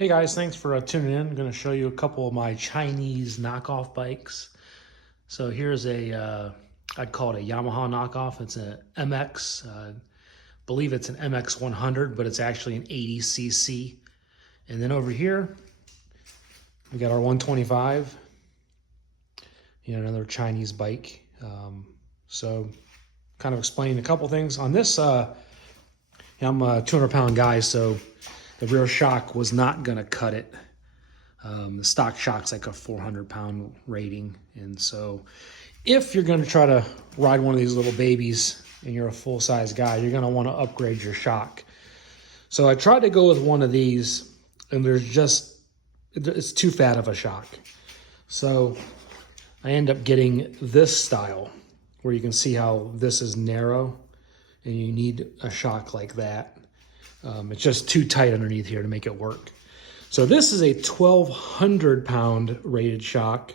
Hey guys, thanks for tuning in. I'm going to show you a couple of my Chinese knockoff bikes. So here's I'd call it a Yamaha knockoff. It's an MX, believe it's an MX100, but it's actually an 80cc. And then over here, we got our 125, another Chinese bike. So kind of explain a couple things. On this, I'm a 200-pound guy, so the rear shock was not going to cut it. The stock shock's like a 400-pound rating. And so if you're going to try to ride one of these little babies and you're a full-size guy, you're going to want to upgrade your shock. So I tried to go with one of these, and it's too fat of a shock. So I end up getting this style, where you can see how this is narrow, and you need a shock like that. It's just too tight underneath here to make it work. So this is a 1,200-pound rated shock,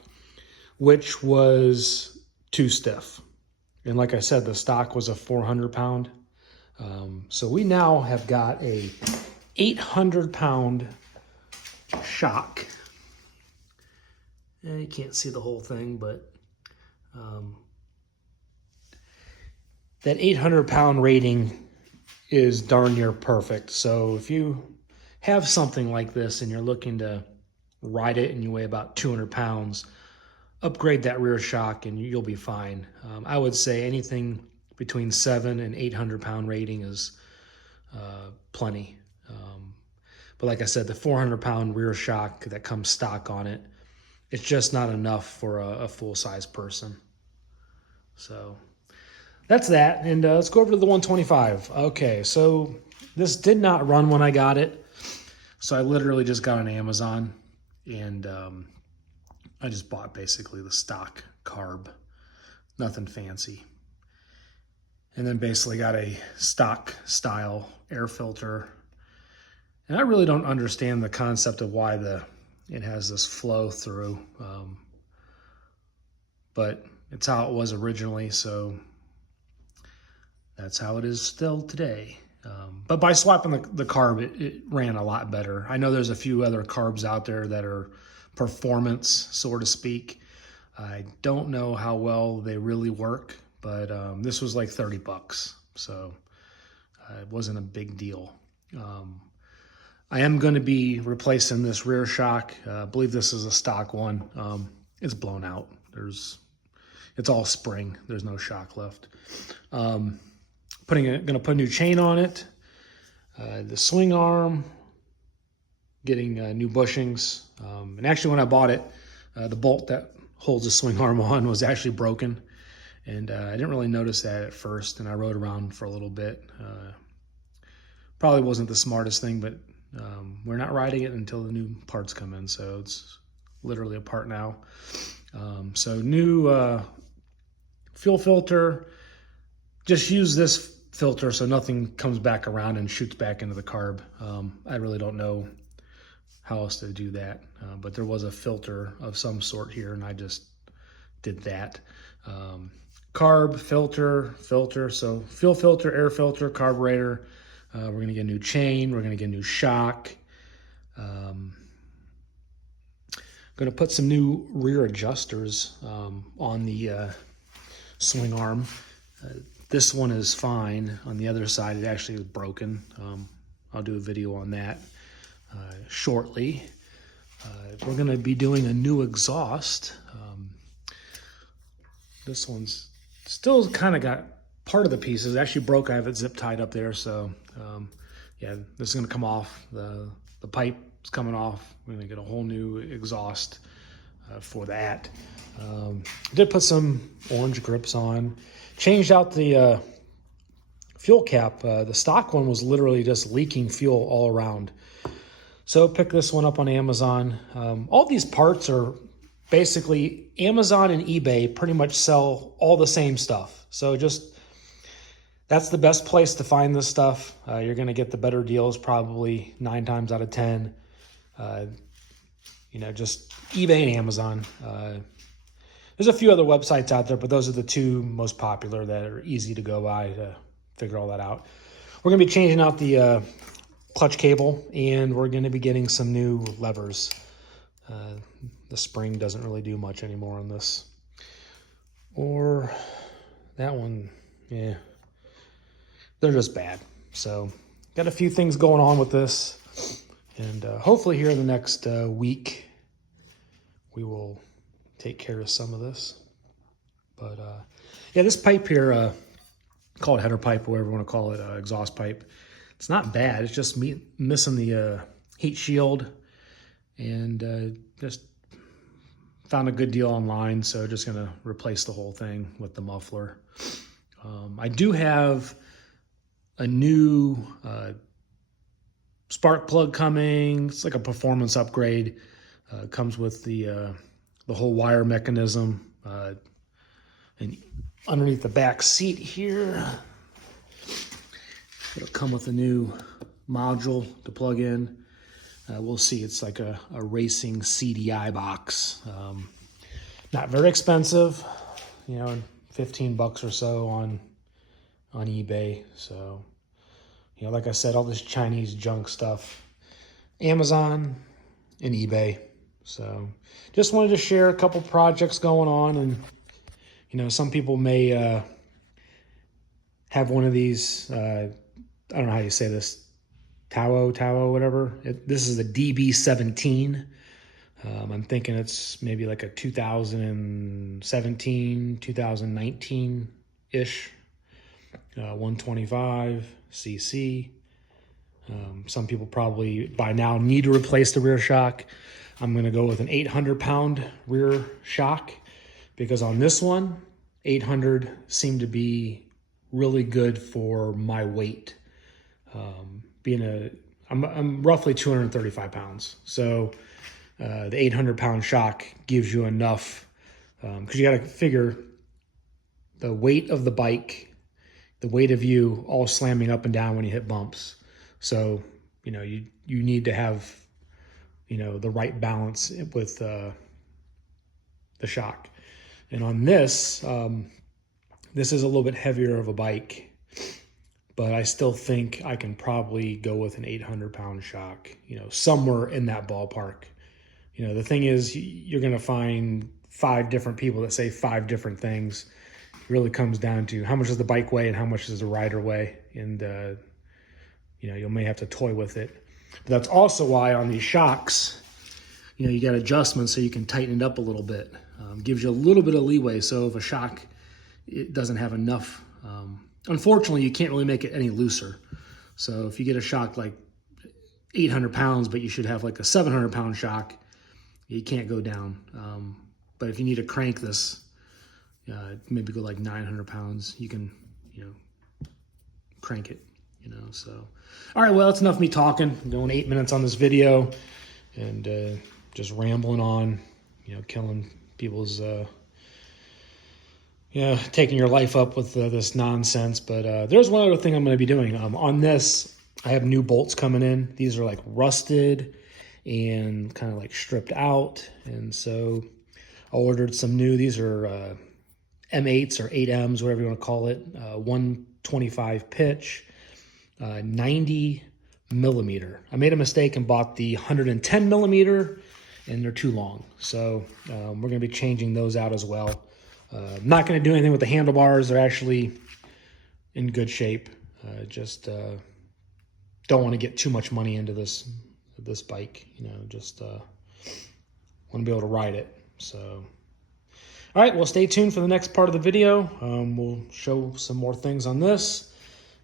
which was too stiff. And like I said, the stock was a 400-pound. So we now have got a 800-pound shock. And you can't see the whole thing, but that 800-pound rating is darn near perfect. So if you have something like this and you're looking to ride it and you weigh about 200 pounds, upgrade that rear shock and you'll be fine. I would say anything between 700 and 800-pound rating is plenty. But like I said, the 400-pound rear shock that comes stock on it, it's just not enough for a full-size person. So that's that, and let's go over to the 125. Okay, so this did not run when I got it, so I literally just got on Amazon, and I just bought basically the stock carb, nothing fancy. And then basically got a stock style air filter, and I really don't understand the concept of why it has this flow through, but it's how it was originally, so that's how it is still today. But by swapping the carb, it ran a lot better. I know there's a few other carbs out there that are performance, so to speak. I don't know how well they really work, but this was like 30 bucks, so it wasn't a big deal. I am going to be replacing this rear shock. I believe this is a stock one. It's blown out. It's all spring. There's no shock left. Gonna put a new chain on it, the swing arm, getting new bushings. And actually when I bought it, the bolt that holds the swing arm on was actually broken. And I didn't really notice that at first, and I rode around for a little bit. Probably wasn't the smartest thing, but we're not riding it until the new parts come in, so it's literally apart now. So new fuel filter. Just use this filter so nothing comes back around and shoots back into the carb. I really don't know how else to do that, but there was a filter of some sort here, and I just did that. Carb, filter, so fuel filter, air filter, carburetor. We're going to get a new chain. We're going to get a new shock. Going to put some new rear adjusters on the swing arm. This one is fine. On the other side, it actually is broken. I'll do a video on that shortly. We're going to be doing a new exhaust. This one's still kind of got part of the pieces. It actually broke. I have it zip tied up there. So yeah, this is going to come off. The pipe is coming off. We're going to get a whole new exhaust for that. Did put some orange grips on. Changed out the fuel cap. The stock one was literally just leaking fuel all around. So picked this one up on Amazon. All these parts are basically Amazon and eBay pretty much sell all the same stuff. So that's the best place to find this stuff. You're going to get the better deals probably 9 times out of 10. Just eBay and Amazon. There's a few other websites out there, but those are the two most popular that are easy to go by to figure all that out. We're going to be changing out the clutch cable, and we're going to be getting some new levers. The spring doesn't really do much anymore on this. Or that one, yeah, they're just bad. So got a few things going on with this, and hopefully here in the next week we will take care of some of this. But yeah, this pipe here, call it header pipe, or whatever you want to call it, exhaust pipe, it's not bad. It's just missing the heat shield, and just found a good deal online, so just gonna replace the whole thing with the muffler. I do have a new spark plug coming. It's like a performance upgrade. Comes with the whole wire mechanism, and underneath the back seat here, it'll come with a new module to plug in. We'll see. It's like a racing CDI box. Not very expensive, you know, $15 or so on eBay. So, you know, like I said, all this Chinese junk stuff, Amazon and eBay. So just wanted to share a couple projects going on, and you know, some people may have one of these. I don't know how you say this. Tao Tao, whatever. This is a DB17. I'm thinking it's maybe like a 2017, 2019-ish, 125cc. Some people probably by now need to replace the rear shock. I'm going to go with an 800-pound rear shock, because on this one, 800 seemed to be really good for my weight. I'm roughly 235 pounds. So the 800-pound shock gives you enough, because you got to figure the weight of the bike, the weight of you all slamming up and down when you hit bumps. So, you know, you need to have, you know, the right balance with the shock. And on this, this is a little bit heavier of a bike, but I still think I can probably go with an 800-pound shock, you know, somewhere in that ballpark. You know, the thing is, you're going to find 5 different people that say 5 different things. It really comes down to how much does the bike weigh and how much does the rider weigh. And, you know, you may have to toy with it. But that's also why on these shocks, you know, you got adjustments so you can tighten it up a little bit. Gives you a little bit of leeway. So if a shock, it doesn't have enough, unfortunately, you can't really make it any looser. So if you get a shock like 800 pounds, but you should have like a 700-pound shock, you can't go down. But if you need to crank this, maybe go like 900 pounds, you can, you know, crank it, you know. So, all right, well, that's enough of me talking. I'm going 8 minutes on this video, and just rambling on, you know, killing people's, yeah, taking your life up with this nonsense. But there's one other thing I'm going to be doing. On this, I have new bolts coming in. These are like rusted and kind of like stripped out. And so I ordered some new. These are M8s or 8Ms, whatever you want to call it. 125 pitch, 90 millimeter. I made a mistake and bought the 110 millimeter, and they're too long. So we're going to be changing those out as well. Not going to do anything with the handlebars. They're actually in good shape. Just don't want to get too much money into this bike. You know, just want to be able to ride it. So, all right, well, stay tuned for the next part of the video. We'll show some more things on this,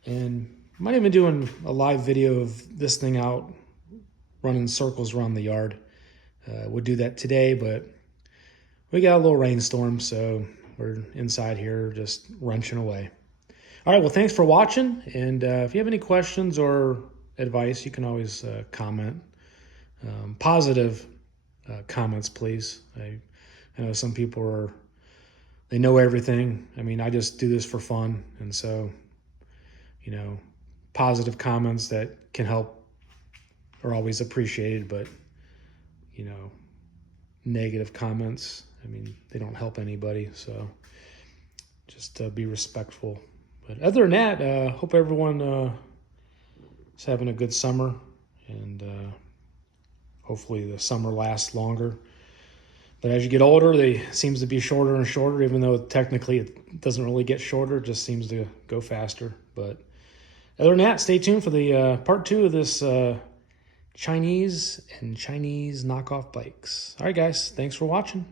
and might even doing a live video of this thing out running circles around the yard. We'll do that today, but we got a little rainstorm, so we're inside here just wrenching away. All right, well, thanks for watching, and if you have any questions or advice, you can always comment. Positive comments, please. I know some people they know everything. I mean, I just do this for fun, and so, you know, positive comments that can help are always appreciated, but, you know, negative comments, I mean, they don't help anybody, so just be respectful. But other than that, hope everyone is having a good summer. hopefully the summer lasts longer. But as you get older, they seems to be shorter and shorter, even though technically it doesn't really get shorter. It just seems to go faster. But other than that, stay tuned for the part 2 of this Chinese knockoff bikes. All right, guys, thanks for watching.